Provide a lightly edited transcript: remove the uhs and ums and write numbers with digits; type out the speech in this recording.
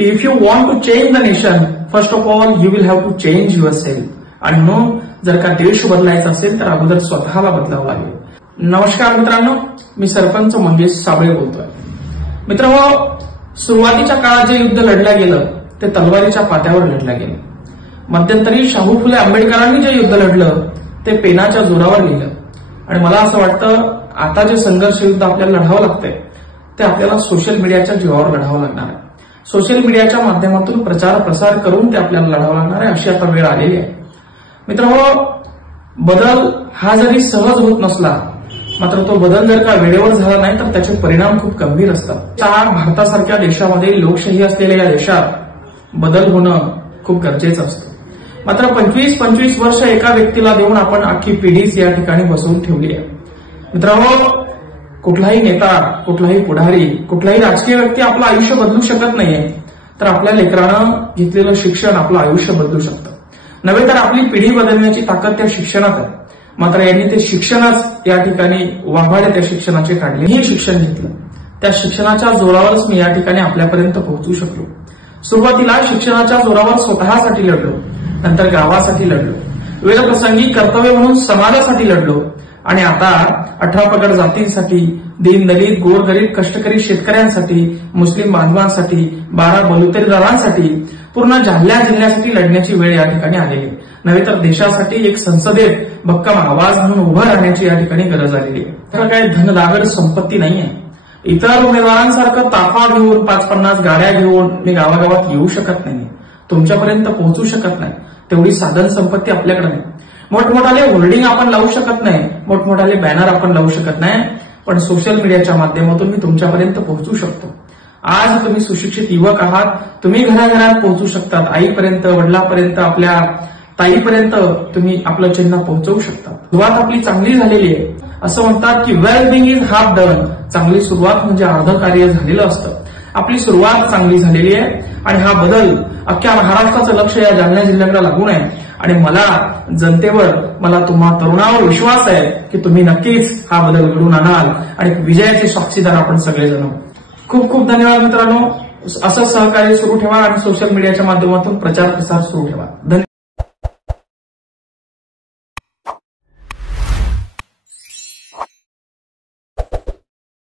की if you want to change the nation, first of all you will have to change your self. आणि म्हणून जर का देश बदलायचा असेल तर अगोदर स्वतःला बदलावं लागेल. नमस्कार मित्रांनो, मी सरपंच मंगेश साबळे बोलतोय. मित्रांनो, सुरुवातीच्या काळात जे युद्ध लढलं गेलं ते तलवारीच्या पात्यावर लढलं गेलं. मध्यंतरी शाहू फुले आंबेडकरांनी जे युद्ध लढलं ते पेनाच्या जोरावर लिहिलं. आणि मला असं वाटतं आता जे संघर्ष युद्ध आपल्याला लढावं लागतंय ते आपल्याला सोशल मीडियाच्या जीवावर लढावं लागणार आहे. सोशल मीडियाच्या माध्यमातून प्रचार प्रसार करून ते आपल्याला लढावं लागणार आहे, अशी आता वेळ आलेली आहे. मित्रांनो, बदल हा जरी सहज होत नसला मात्र तो बदल जर का वेळेवर झाला नाही तर त्याचे परिणाम खूप गंभीर असतात. भारतासारख्या देशामध्ये, लोकशाही असलेल्या या देशात बदल होणं खूप गरजेचं असतं. मात्र 25-25 वर्ष एका व्यक्तीला देऊन आपण अख्खी पिढीच या ठिकाणी बसवून ठेवली आहे. मित्रांनो, कुठलाही नेता, कुठलाही पुढारी, कुठलाही राजकीय व्यक्ती आपलं आयुष्य बदलू शकत नाहीये, तर आपल्या लेकरानं घेतलेलं शिक्षण आपलं आयुष्य बदलू शकतं. नव्हे तर आपली पिढी बदलण्याची ताकद त्या शिक्षणात आहे. मात्र यांनी ते शिक्षणच या ठिकाणी वाभाडे त्या शिक्षणाचे काढले. हे शिक्षण घेतलं, त्या शिक्षणाच्या जोरावरच मी या ठिकाणी आपल्यापर्यंत पोहोचू शकलो. सुरुवातीला शिक्षणाच्या जोरावर स्वतःसाठी लढलो, नंतर गावासाठी लढलो, वेळप्रसंगी कर्तव्य म्हणून समाजासाठी लढलो आणि आता 18 पगड जातींसाठी, दीनदलित, गोरगरीब, कष्टकरी शेतकऱ्यांसाठी, मुस्लिम बांधवांसाठी, 12 बलुतेदारांसाठी, पूर्ण जालन्या जिल्ह्यासाठी लढण्याची वेळ या ठिकाणी आलेली आहे. नव्हे तर देशासाठी एक संसदेत भक्कम आवाज म्हणून उभं राहण्याची या ठिकाणी गरज आलेली आहे. तर काही धनदागड संपत्ती नाहीये. इतर उमेदवारांसारखं ताफा घेऊन 5-50 गाड्या घेऊन मी गावागावात येऊ शकत नाही, तुमच्यापर्यंत पोहोचू शकत नाही. तेवढी साधन संपत्ती आपल्याकडे नाही. मोठमोठाले होर्डिंग आपण लावू शकत नाही, मोठमोठाले बॅनर आपण लावू शकत नाही, पण सोशल मीडियाच्या माध्यमातून मी तुमच्यापर्यंत पोहोचू शकतो. आज तुम्ही सुशिक्षित युवक आहात, तुम्ही घराघरात पोहोचू शकतात. आईपर्यंत, वडिलांपर्यंत, आपल्या ताईपर्यंत तुम्ही आपलं चिन्ह पोहोचवू शकता. सुरुवात आपली चांगली झालेली आहे. असं म्हणतात की वेल बिंग इज हाफ डन. चांगली सुरुवात म्हणजे अर्ध कार्य झालेलं असतं. आपली सुरुवात चांगली झालेली आहे आणि हा बदल अख्ख्या महाराष्ट्राचं लक्ष या जालना जिल्ह्याकडे लागून आहे. आणि मला जनतेवर, मला तुम्हा तरुणावर विश्वास आहे की तुम्ही नक्कीच हा बदल घडवून आणाल आणि विजयाचे साक्षीदार आपण सगळेजण. खूप खूप धन्यवाद मित्रांनो. असं सहकार्य सुरू ठेवा आणि सोशल मीडियाच्या माध्यमातून प्रचार प्रसार सुरू ठेवा. धन्यवाद.